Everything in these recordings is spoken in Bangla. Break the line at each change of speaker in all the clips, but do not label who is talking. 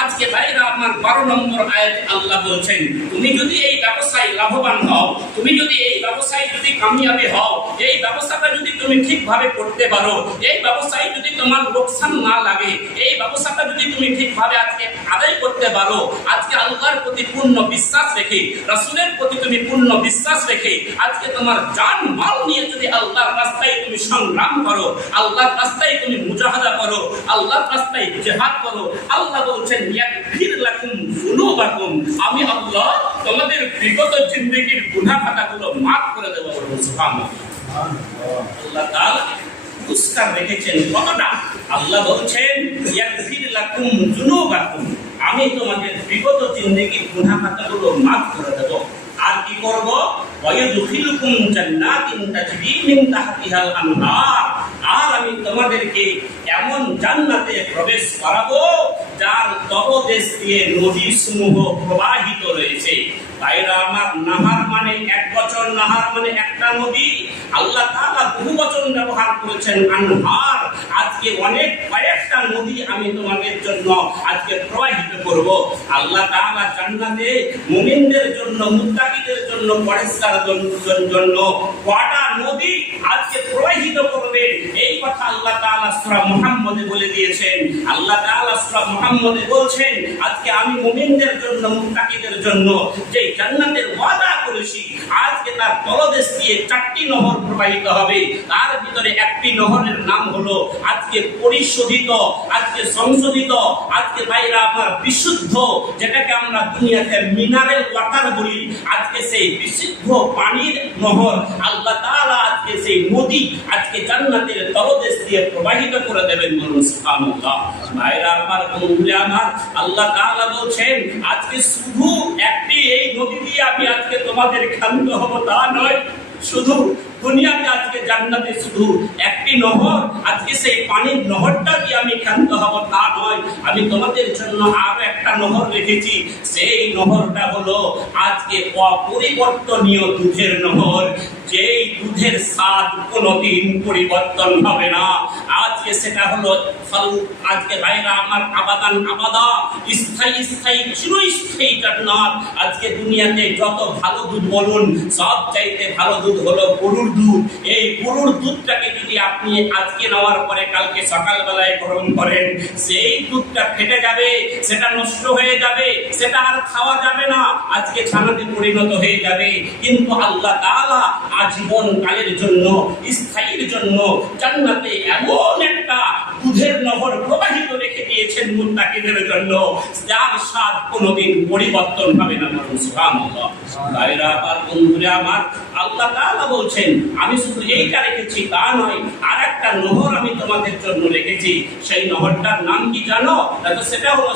আজকে ভাইরা আমার বারো নম্বর আয়াত আল্লাহ বলছেন, তুমি যদি এই ব্যবসায় লাভবান হও, তুমি যদি এই ব্যবসায় যদি কামিয়াবি হও, এই ব্যবসাটা যদি তুমি ঠিকভাবে করতে পারো, এই ব্যবসায় যদি তোমার লোকসান না লাগে, এই ব্যবসাটা যদি তুমি ঠিকভাবে আজকে আদায় করতে পারো, আজকে আল্লাহর প্রতি পূর্ণ বিশ্বাস রেখে, রাসূলের প্রতি তুমি পূর্ণ বিশ্বাস রেখে, আজকে তোমার জান মাল নিয়ে যদি আল্লাহর রাস্তায় তুমি সংগ্রাম করো, আল্লাহর রাস্তায় তুমি মুজাহাদা করো, আল্লাহর রাস্তায় জিহাদ করো, আল্লাহ বলছেন আমি আল্লাহ তোমাদের বিগত জিন্দেগীর গুনাহ খাতাগুলো মাফ করে দেব পুরস্কার রেখেছেন। কতটা? আল্লাহ বলছেন আমি তোমাদের বিগত জিন্দেগীর মাফ করে দেব। আর কি করব? আর আমি তোমাদেরকে এমন জান্নাতে প্রবেশ করাবো যার তলদেশ দিয়ে নদী সমূহ প্রবাহিত রয়েছে। তাইরা আমার নাহার মানে এক বছর নাহার মানে একটা নদী। আল্লাহ তাআলা বহু বচন ব্যবহার করেছেন, আনহার। আজকে অনেক কয়েকটা নদী আমি তোমাদের জন্য আজকে প্রবাহিত করব। আল্লাহ তাআলা জান্নাতে মুমিনদের জন্য, মুত্তাকিদের জন্য পরিষ্কার জন্য কটা নদী প্রবাহিত করবে। এই কথা আল্লাহ তাআলা সূরা মুহাম্মদে বলে দিয়েছেন। আল্লাহ তাআলা সূরা মুহাম্মদে বলছেন, আজকে আমি মুমিনদের জন্য, মুত্তাকিদের জন্য যে জান্নাতের ওয়াদা করেছি, আজকে তার তলদেশ দিয়ে চারটি নহর প্রবাহিত হবে। তার ভিতরে একটি নহরের নাম হলো, আজকে পরিশোধিত, আজকে সংশোধিত, আজকে বাইরা আমার বিশুদ্ধ, যেটাকে আমরা দুনিয়াতে মিনারেল ওয়াটার বলি। আজকে সেই বিশুদ্ধ পানির নহর আল্লাহ তাআলা আজকে সেই নদী আজকে জান্নাতের তলদেশ দিয়ে প্রবাহিত করে দেবেন বলুন সুবহানাল্লাহ। ভাইরা আমার বন্ধুরা আমার, আল্লাহ তাআলা বলছেন, আজকে শুধু একটি এই নদী দিয়ে আমি আজকে তোমাদের ক্ষান্ত হব তা নয়, শুধু দুনিয়াতে আজকে জান্নাতে শুধু একটি নহর, আজকে সেই পানির নহরটা দিয়ে আমি ক্ষান্ত হব তা নয়, আমি তোমাদের জন্য আরও একটা নহর রেখেছি, সেই নহরটা হলো আজকে অপরিবর্তনীয় দুধের নহর। যেই দুধের স্বাদ কোনোদিন পরিবর্তন হবে না। আজকে সেটা হলো ফল, আজকে ভাইরা আমার আবাদান আবাদা। স্থায়ী স্থায়ী চিরস্থায়ী জান্নাত। আজকে দুনিয়াতে যত ভালো দুধ বলুন, সব চাইতে ভালো দুধ হলো গরুর দুধ। এই গরুর দুধটাকে যদি আপনি আজকে নেওয়ার পরে কালকে সকালবেলায় গ্রহণ করেন, সেই দুধটা ফেটে যাবে, সেটা নষ্ট হয়ে যাবে, সেটা আর খাওয়া যাবে না। আজকে ছানাতে পরিণত হয়ে যাবে। কিন্তু আল্লাহ তাআলা আজীবন কালের জন্য, স্থায়ীর জন্য জান্নাতে এমন একটা দুধের নহর প্রবাহিত রেখে দিয়েছেন মুত্তাকিদের জন্য। যার স্বাদ কোনোদিন পরিবর্তন হবে না মানুষ ভাইরা আমার বন্ধুরা আমার আল্লাহ তাআলা বলছেন, আমি শুধু এইটা রেখেছি, তা নয় আর একটা নহর আমি তোমাদের জন্য রেখেছি। সেই নহরটার নাম কি জানো? সেটা হলো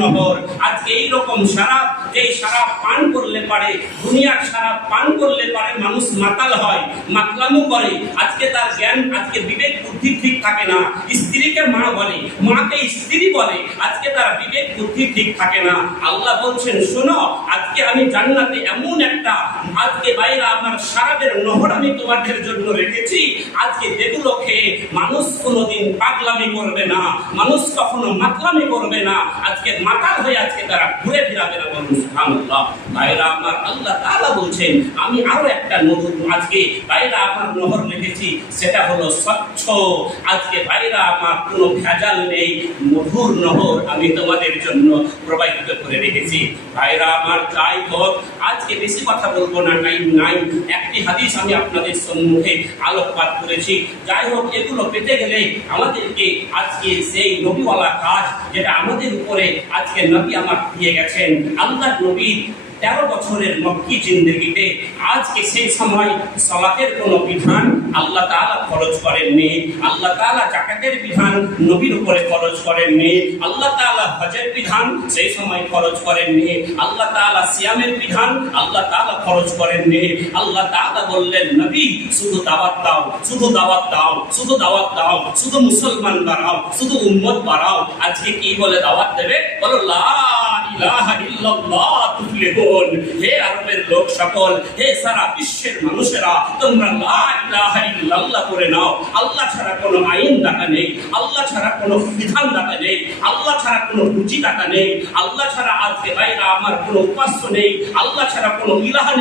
নহর। আজকে এই রকম পান করলে পারে, দুনিয়ার পান করলে পারে, মানুষ মাতাল হয় মাতলামো করে। আজকে তার জ্ঞান, আজকে বিবেক, বুদ্ধি ঠিক থাকে না। স্ত্রীকে মা বলে, মাকে স্ত্রী বলে, আজকে তার বিবেক, বুদ্ধি ঠিক থাকে না। আল্লাহ বলছেন, শোনো, আজকে আমি জান্নাতে এমন একটা, আজকে বাইরে আমার সারাদের নহর আমি তোমাদের জন্য রেখেছি। আজকে যেগুলো খেয়ে মানুষ কোনোদিন পাগলামি করবে না, মানুষ কখনো মাতলামি করবে না। আজকে মাতাল হয়ে আজকে তারা ঘুরে ফিরাবে না বলুন সুবহানাল্লাহ। ভাইরা আমার আল্লাহ তাআলা বলছেন, আমি আরও একটা নদী আজকে ভাইরা আমার নহর রেখেছি, সেটা হলো স্বচ্ছ। আজকে ভাইরা আমার কোনো ভেজাল নেই, মধুর নহর আমি তোমাদের জন্য প্রবাহিত করে রেখেছি। ভাইরা আমার যাই হোক, আজকে বেশি কথা বলব না, টাইম নাই। একটি হাদিস আমি আপনাদের সম্মুখে আলোকপাত করেছি। যাই হোক, এগুলো পেতে গেলে আমাদেরকে আজকে সেই নবীওয়ালা কাজ যেটা আমাদের উপরে আজকে নবী আমার দিয়ে গেছেন আল্লাহ নবী তেরো বছরের মক্কি জিন্দগিতে আজকে সেই সময় সলাতের কোনো বিধান আল্লাহ তালা খরচ করেননি। আল্লাহ তালা জাকাতের বিধান নবীর উপরে খরচ করেননি। আল্লাহ তাআলা হজের বিধান সেই সময় খরচ করেননি। আল্লাহ তাআলা সিয়ামের বিধান আল্লাহ তালা খরচ করেননি। আল্লাহ তাআলা বললেন, নবী, শুধু দাওয়াত দাও, শুধু দাওয়াত দাও, শুধু দাওয়াত দাও, শুধু মুসলমান বাড়াও, শুধু উম্মত বাড়াও। আজকে কি বলে দাওয়াত দেবে? বলো, লা ইলাহা ইল্লাল্লাহ। হে আরবের লোক সকল, হে সারা বিশ্বের মানুষেরা, তোমরা করে নাও। আল্লাহ ছাড়া কোনো আইন ডাকা নেই, আল্লাহ ছাড়া কোনো বিধান ডাকা নেই, আল্লাহ ছাড়া কোনো রুচি ডাকা নেই, আল্লাহ ছাড়া বাইরা আমার কোনো উপাস্য নেই, আল্লাহ ছাড়া কোনো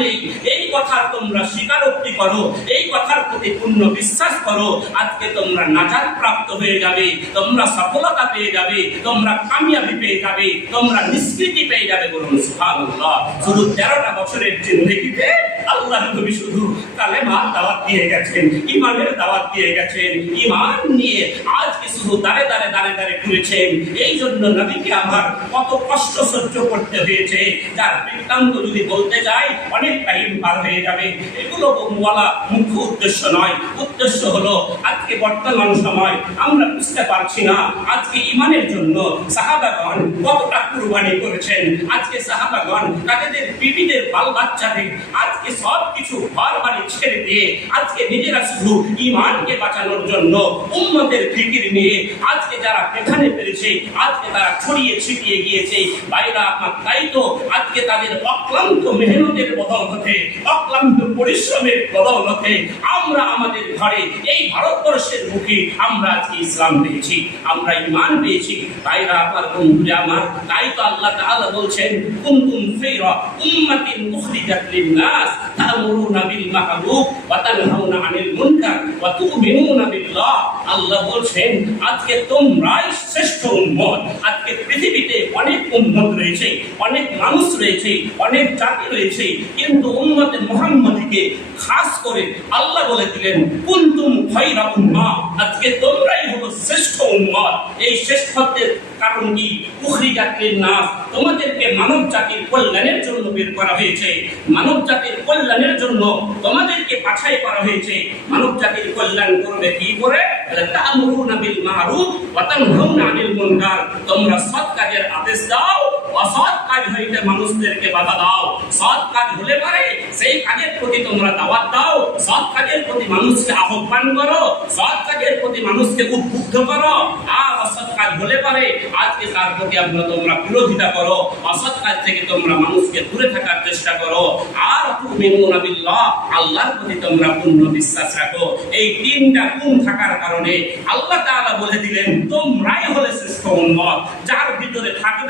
নেই। এই কথার তোমরা স্বীকারোক্তি করো, এই কথার প্রতি পূর্ণ বিশ্বাস করো। আজকে তোমরা নাজাত প্রাপ্ত হয়ে যাবে, তোমরা সফলতা পেয়ে যাবে, তোমরা কামিয়াবি পেয়ে যাবে, তোমরা নিষ্কৃতি পেয়ে যাবে বলুন সুবহানাল্লাহ শুধু তেরোটা বছরের জিন্দগিতে আল্লাহ নবী শুধু কালেমার দাওয়াত দিয়ে গেছেন ইমানের দাওয়াত দিয়ে গেছেন ইমান নিয়ে আজকে শুধু দাঁড়ে দাঁড়ে দাঁড়ে দাঁড়ে ঘুরেছেন। এই জন্য নবীকে আমার কত কষ্ট সহ্য করতে হয়েছে। যার বৃত্তান্ত যদি বলতে যাই, অনেক টাইম পার হয়ে যাবে। এগুলো বলা মুখ্য উদ্দেশ্য নয়। উদ্দেশ্য হলো, আজকে বর্তমান সময় আমরা বুঝতে পারছি না, আজকে ইমানের জন্য সাহাবাগণ কতটা কুরবানি করেছেন। আজকে সাহাবাগণ তাদের বিবিদের বাল বাচ্চাদের আজকে সব ঘর বাড়ি ছেড়ে দিয়ে আজকে নিজেরা শুধু ইমানকে বাঁচানোর জন্য উন্নতের ফিকির নিয়ে আজকে যারা পেছানে পেরেছে আজকে তারা ছড়িয়ে ছিটিয়ে গিয়েছে। বাইরা আপনার তাই তো আজকে তাদের অক্লান্ত মেহনতের বদলতে, অক্লান্ত পরিশ্রমের বদলতে আমরা আমাদের ঘরে এই ভারতবর্ষের মুখে আমরা আজকে ইসলাম পেয়েছি, আমরা ইমান পেয়েছি। তাইরা আপনার বন্ধুরা আমার, তাই তো আল্লাহ তাআলা বলছেন, কুনতুম খায়রা উম্মাতিন উখরিজাত লিন-নাস। তা'মুরুনা বিল মা'রুফ ওয়া তানহাউনা আনিল মুনকার ওয়া তু'মিনুনা বিল্লাহ আল্লাহ বলছেন, আজকে তোমরাই শ্রেষ্ঠ উম্মত। আজকে পৃথিবীতে অনেক উম্মত রয়েছে, অনেক মানুষ রয়েছে, অনেক জাতি রয়েছে। কিন্তু উম্মতে মুহাম্মদীকে খাস করে আল্লাহ বলে দিলেন, কুনতুম খায়রা উম্মাহ। আজকে তোমরাই হলো শ্রেষ্ঠ উম্মত। এই শ্রেষ্ঠত্বের কারণ কি উখরিজাতির নাস তোমাদেরকে মানব জাতির কল্যাণের জন্য বের করা হয়েছে। মানব জাতির কল্যাণের জন্য তোমাদেরকে বাছাই করা হয়েছে। মানব জাতির কল্যাণ করবে কি করে? তা'মুরুনা বিল মা'রুফ ওয়া তানহাউনা আনিল মুনকার। তোমরা সৎ কাজের আদেশ দাও অসৎ কাজ হইতে মানুষদেরকে বাধা দাও। সৎ কাজ হলে পারে সেই কাজের প্রতি তোমরা দাওয়াত দাও। সৎ কাজের প্রতি মানুষকে আহ্বান করো। সৎ কাজের প্রতি মানুষকে উদ্বুদ্ধ করো। আর অসৎ কাজ হলে পারে আজকে তার প্রতি আমরা তোমরা বিরোধিতা করো। অসৎ কাজ থেকে তোমরা মানুষকে দূরে থাকার চেষ্টা করো। আর তুমিনুনা বিল্লাহ, আল্লাহর প্রতি তোমরা পূর্ণ বিশ্বাস রাখো। এই তিনটা গুণ থাকার কারণে আল্লাহ তাআলা বলে দিলেন, তোমরাই হলে শ্রেষ্ঠ উম্মত। যার ভিতরে থাকবে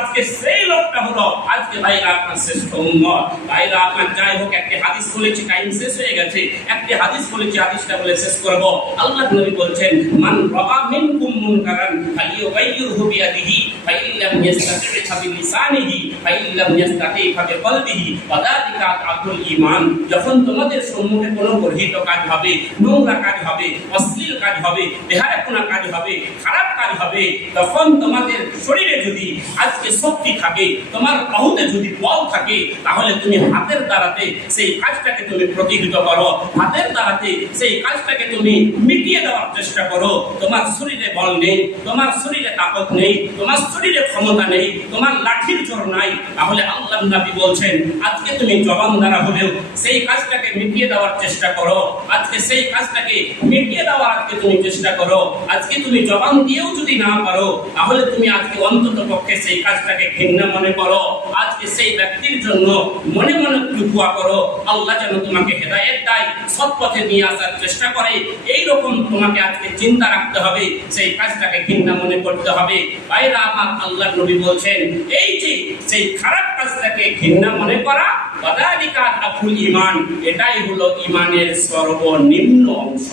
আজকে সেই লোকটা হলো, আজকে ভাইরা আপনার শ্রেষ্ঠ উম্মত। ভাইরা আপনার যাই হোক, একটি হাদিস বলেছি, টাইম শেষ হয়ে গেছে। একটি হাদিস বলেছি, হাদিসটা বলে শেষ করব। আল্লাহ নবী বলছেন, মান রাআ মিনকুম মুনকারান ফালিয়ুগাইয়িরহু বিয়াদিহি ফাইন লাম ইস্তাতি' ফাবিলিসানিহি ফাইন লাম ইস্তাতি' ফাবিকলবিহি ওয়াদালিকা আদুল ঈমান। যখন তোমাদের সম্মুখে কোনো গর্হিত কাজ হবে, নোংরা কাজ হবে, অশ্লীল কাজ হবে বেহায়াপনা কাজ হবে, খারাপ কাজ হবে, তখন তোমাদের শরীরে যদি আজকে শক্তি থাকে, তোমার বাহুতে যদি বল থাকে, তাহলে তুমি হাতের দ্বারাতে সেই কাজটাকে তুমি প্রতিহিত করো। হাতের দ্বারাতে সেই কাজটাকে তুমি মিটিয়ে দেওয়ার চেষ্টা করো। তোমার শরীরে বল নেই, তোমার শরীরে তাকত নেই, তোমার শরীরে ক্ষমতা নেই, তোমার লাঠির জোর নাই। তাহলে আল্লাহ নবী বলছেন, আজকে তুমি জবান দ্বারা হলেও সেই কাজটাকে মিটিয়ে দেওয়ার চেষ্টা করো। আজকে সেই কাজটাকে মিটিয়ে দেওয়ার আজকে তুমি চেষ্টা করো, আজকে তুমি জবান দিয়েও যদি না পারো, তাহলে তুমি আজকে অন্তত পক্ষে সেই কাজটাকে ঘৃণা মনে করো। আজকে সেই ব্যক্তির জন্য মনে মনে দোয়া করো, আল্লাহ যেন তোমাকে হেদায়েত দেয়, সৎ পথে নিয়ে আসার চেষ্টা করে। এই রকম তোমাকে আজকে চিন্তা রাখতে হবে, সেই কাজটাকে ঘৃণা মনে করতে হবে। বাইরা আমার আল্লাহ নবী বলছেন, এই যে সেই খারাপ কাজটাকে ঘৃণা মনে করা, ওয়াদালিকা আফুল ইমান, এটাই হলো ইমানের সর্বনিম্ন অংশ।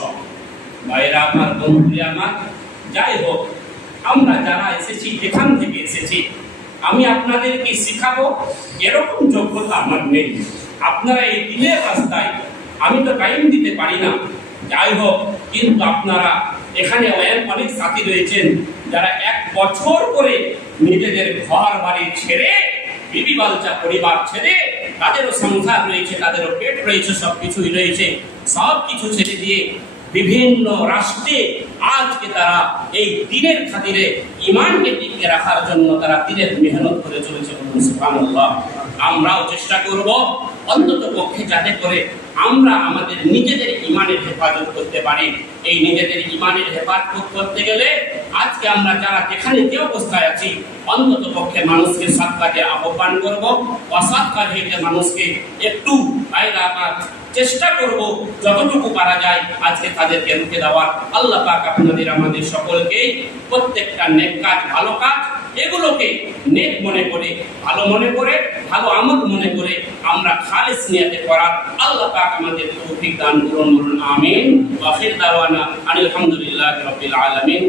ভাইরা আমার বন্ধুরা আমার। যাই হোক, আমরা যারা এসেছি, যেখান থেকে এসেছি, আমি আপনাদেরকে শিখাবো, এরকম যোগ্যতা আমার নেই। আপনারা এই দিনের রাস্তায়, আমি তো টাইম দিতে পারি না। যাই হোক, কিন্তু আপনারা এখানে অনেক সাথী রয়েছেন, যারা এক বছর করে নিজেদের ঘর বাড়ি ছেড়ে, বিবি বালচা পরিবার ছেড়ে, তাদেরও সংসার রয়েছে, তাদেরও পেট রয়েছে সব কিছুই রয়েছে সব কিছু ছেড়ে দিয়ে বিভিন্ন রাষ্ট্রে আজকে তারা এই দিনের খাতিরে ইমানকে টিকে রাখার জন্য তারা দিনের মেহনত করে চলেছে আমরাও চেষ্টা করব অন্তত পক্ষে যাতে করে আমরা আমাদের নিজেদের ইমানের হেফাজত করতে পারি। এই নিজেদের ইমানের হেফাজত করতে গেলে আজকে আমরা যারা যেখানে যে অবস্থায় আছি, অন্তত পক্ষে মানুষকে সৎ কাজে আহ্বান করব। অসৎ কাজ হইতে মানুষকে একটু বাইরে চেষ্টা করব যতটুকু পারা যায় আজকে তাদেরকে রুখে দেওয়ার। আল্লাহ পাক আপনাদের, আমাদের সকলকে প্রত্যেকটা নেক কাজ, ভালো কাজ এগুলোকে নেক মনে করে, ভালো মনে করে, ভালো আমল মনে করে আমরা খালিস নিয়াতে করার আল্লাহ পাক আমাদের তৌফিক দান করুন আমিন। ওয়া আখির দাওয়ানা আলহামদুলিল্লাহি রাব্বিল আলামিন।